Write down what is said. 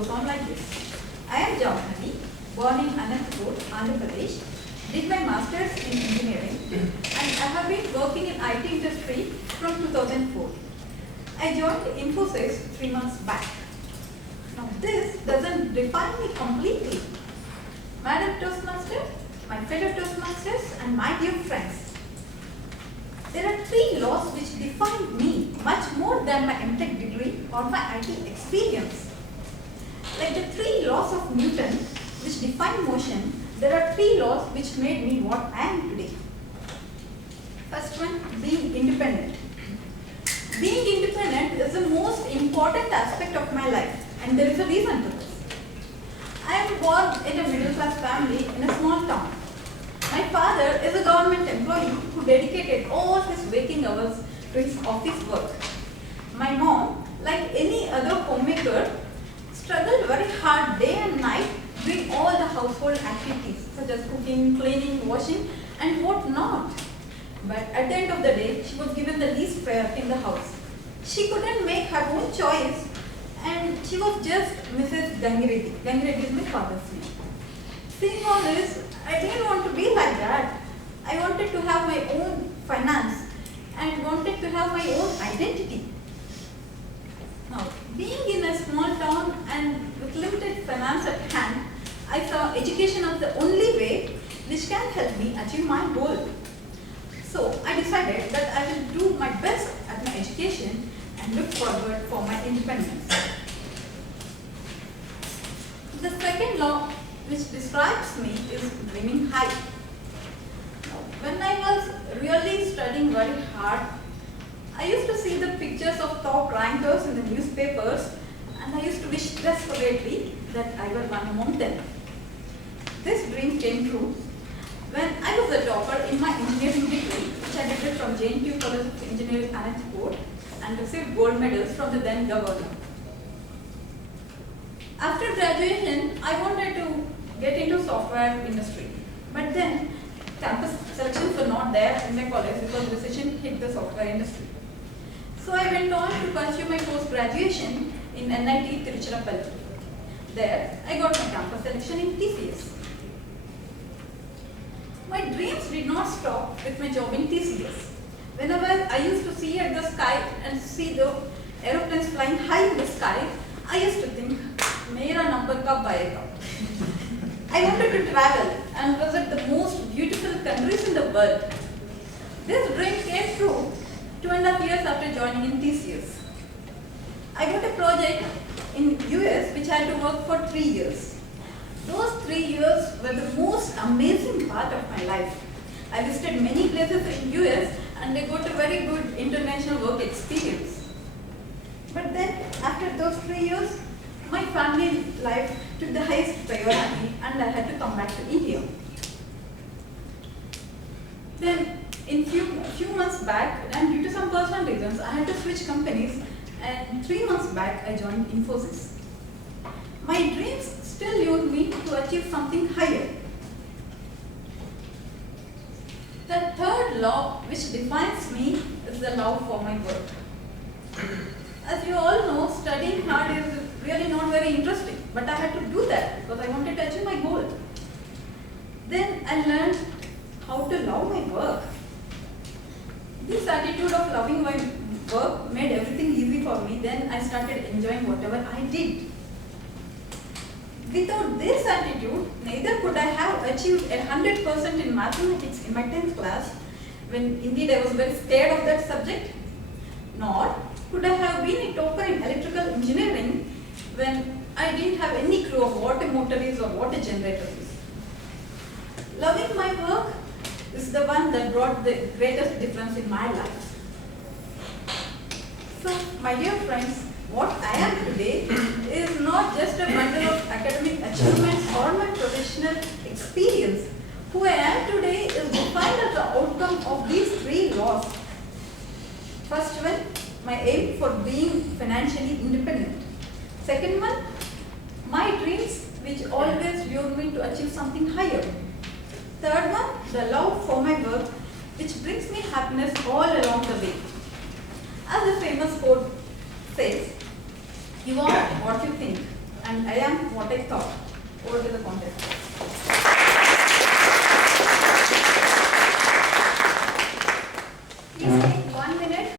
goes on like this. I am Jauhari, born in Anantapur, Andhra Pradesh, did my masters in engineering, and I have been working in IT industry from 2004. I joined Infosys 3 months back. Now this doesn't define me completely. Madam Toastmaster, my fellow Toastmasters, and my dear friends, there are 3 laws which define me much more than my MTech degree or my IT experience. Like the 3 laws of Newton which define motion, there are 3 laws which made me what I am today. First one, being independent. Being independent is the most important aspect of my life, and there is a reason to this. I am born in a middle class family in a small town. My father is a government employee who dedicated all his waking hours to his office work. My mom, like any other homemaker, struggled very hard day and night doing all the household activities such as cooking, cleaning, washing, and what not. But at the end of the day, she was given the least priority in the house. She couldn't make her own choice, and she was just Mrs. Gangireddy. Gangireddy is my father's name. Seeing all this, I didn't want to be like that. I wanted to have my own finance and wanted to have my own identity. Now, being in a small town and with limited finance at hand, I saw education as the only way which can help me achieve my goal. So, I decided that I will do my best at my education and look forward for my independence. The second law which describes me is dreaming high. When I was really studying very hard, I used to see the pictures of top rankers in the newspapers, and I used to wish desperately that I were one among them. This dream came true when I was a topper in my engineering degree, which I did from JNTU College of Engineering, Anantapur, and received gold medals from the then governor. After graduation, I wanted to get into software industry, but then campus selections were not there in my college because recession hit the software industry. So I went on to pursue my post-graduation in NIT Tiruchirappalli. There, I got my campus selection in TCS. My dreams did not stop with my job in TCS. Whenever I used to see at the sky and see the aeroplanes flying high in the sky, I used to think, "Mera number kab aayega?" I wanted to travel and visit the most beautiful countries in the world. This dream came true 2.5 years after joining in TCS. I got a project in US which I had to work for 3 years. Those 3 years were the most amazing part of my life. I visited many places in US and I got a very good international work experience. But then after those 3 years, my family life took the highest priority and I had to come back to India. Then in few months back, and due to some personal reasons, I had to switch companies, and 3 months back I joined Infosys. My dreams still lure me to achieve something higher. The third law which defines me is the love for my work. As you all know, studying hard is really not very interesting, but I had to do that because I wanted to achieve my goal. Then I learned how to love my work. This attitude of loving my work made everything easy for me. Then I started enjoying whatever I did. Without this attitude, neither could I have achieved 100% in mathematics in my 10th class, when indeed I was very scared of that subject, nor could I have been a topper in electrical engineering when I didn't have any clue of what a motor is or what a generator is. Loving my work is the one that brought the greatest difference in my life. So, my dear friends, what I am today is not just a bundle of academic achievements or my professional experience. Who I am today is defined as the outcome of these 3 laws. First one, my aim for being financially independent. Second one, my dreams which always lure me to achieve something higher. Third one, the love for my work which brings me happiness all along the way. As the famous quote says, you are what you think and I am what I thought. Over to the contest.